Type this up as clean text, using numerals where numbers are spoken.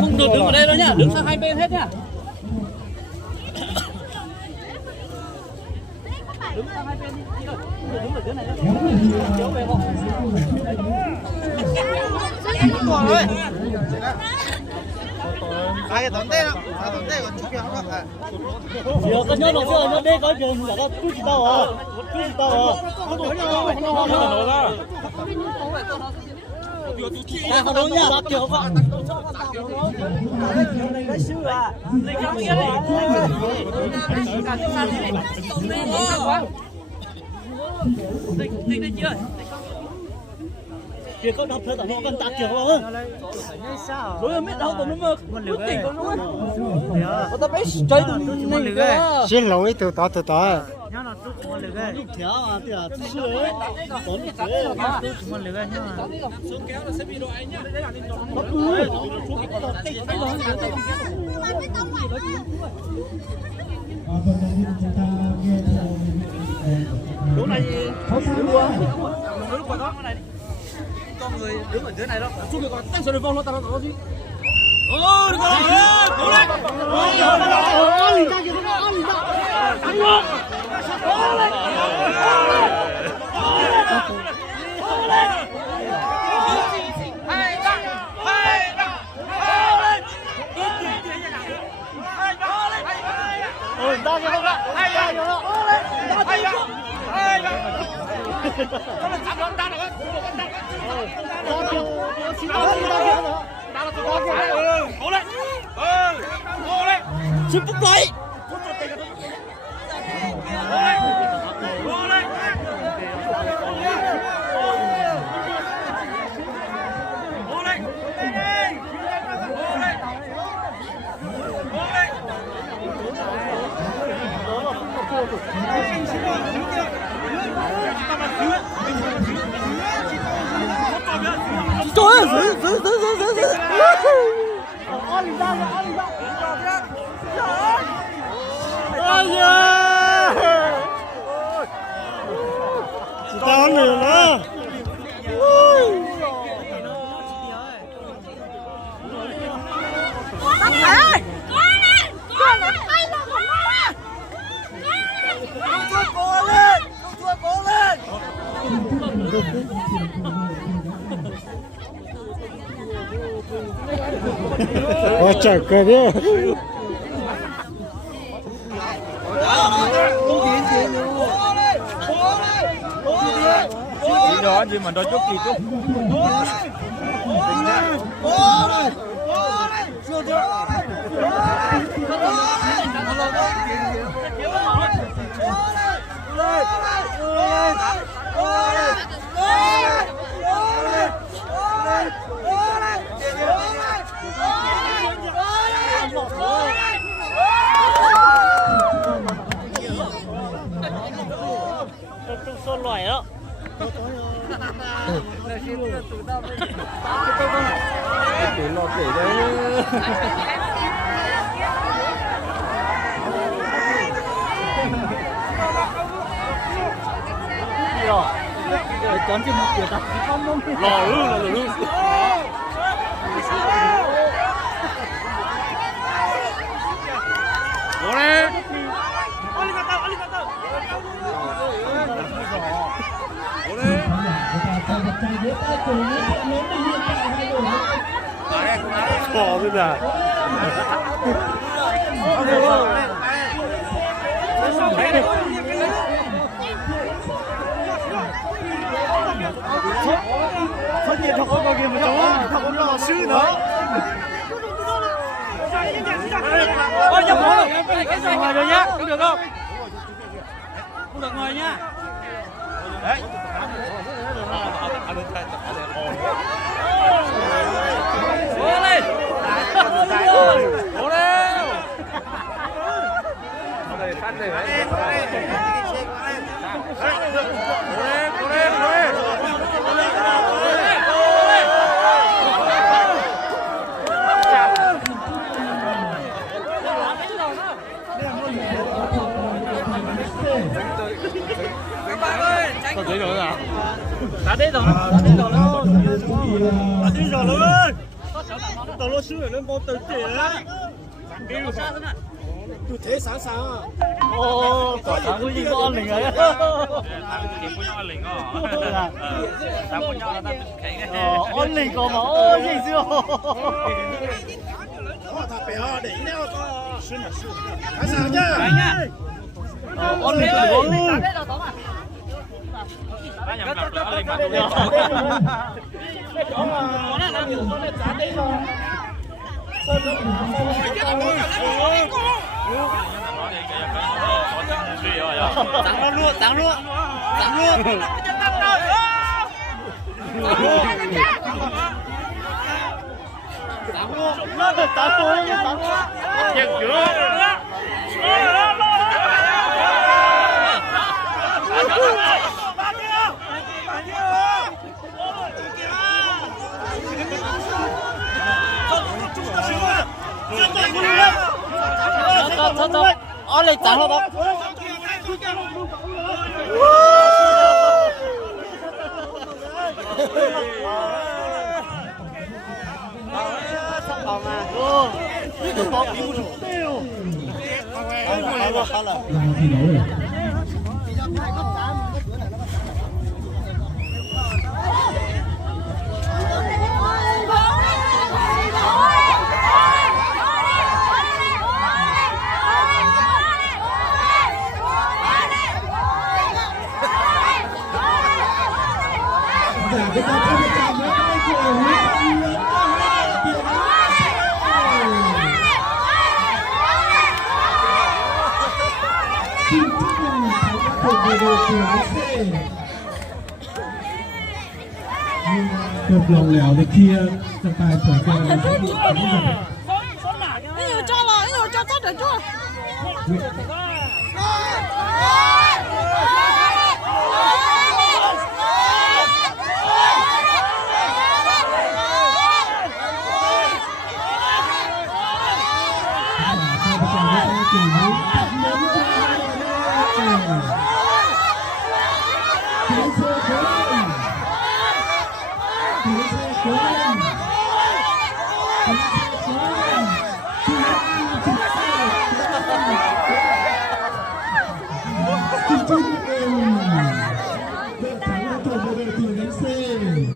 Không được đứng ở đây đâu nhá, đứng sang hai bên hết nhá. Đứng sang hai bên đi, đứng ở dưới này nhá. Chiếu về không? rồi. Ai tốn tên không? Tốn tên còn chút kìa không ạ? Nhiều cái nhớ nó chưa, nhớ đây có trường là có chút gì đâu à? Chút gì đâu à? Không đổi nhau, không đổi ra. À, không đúng nha. Bác kiểu vậy. Cái sư à. Lịch không kia đi. Lịch đây chưa? Kia có đọc thơ tao cần tạc kiểu không? Rồi biết đâu tao nó mơ. Quyết định con luôn. Tao biết chơi tụi xin lỗi từ tỏ lúc theo à thì là sư ấy tốn thế số kéo là sẽ bị đội anh nhá lúc này lúc qua đó này con người đứng ở dưới này đâu xuống được còn tay sờ vòng nó tao nó gì ôi được rồi cố lên Chụp bút lấy. Trời ơi, chị tao lừa nữa ôi trời cười đi Chị đó gì mà đôi chút gì chút. Trong sơn loài đó. Để lọt để đấy. Để toán cho một kiểu tập không luôn. Lò luôn. Rồi. bỏ bây giờ Thôi thì thằng con kia mà cháu, thằng con lò sư nữa. Ôi nhập rồi, cái gì ngoài rồi nhá, không được không? Không được ngoài nhá. Đấy. Cố lên. Cố lên. Đây phát đây đấy. Cố lên. Các bạn ơi, tránh. Còn thấy rồi nào? Đã đến rồi. Đã đến rồi luôn. 到了手人冇對住啦。要睇散散啊！哦，打個二個1-0啊！哦，安利過嘛？哦，認識哦。哇，他背後你呢個是嘛是？看啥子？哦，安利過。Tặng luôn. Anh lên tặng luôn. Cột lòng lẻo để kia trọng tài thổi còi là sẽ bị cấm rồi. Cái gì cho là, cái gì cho tốt được chưa?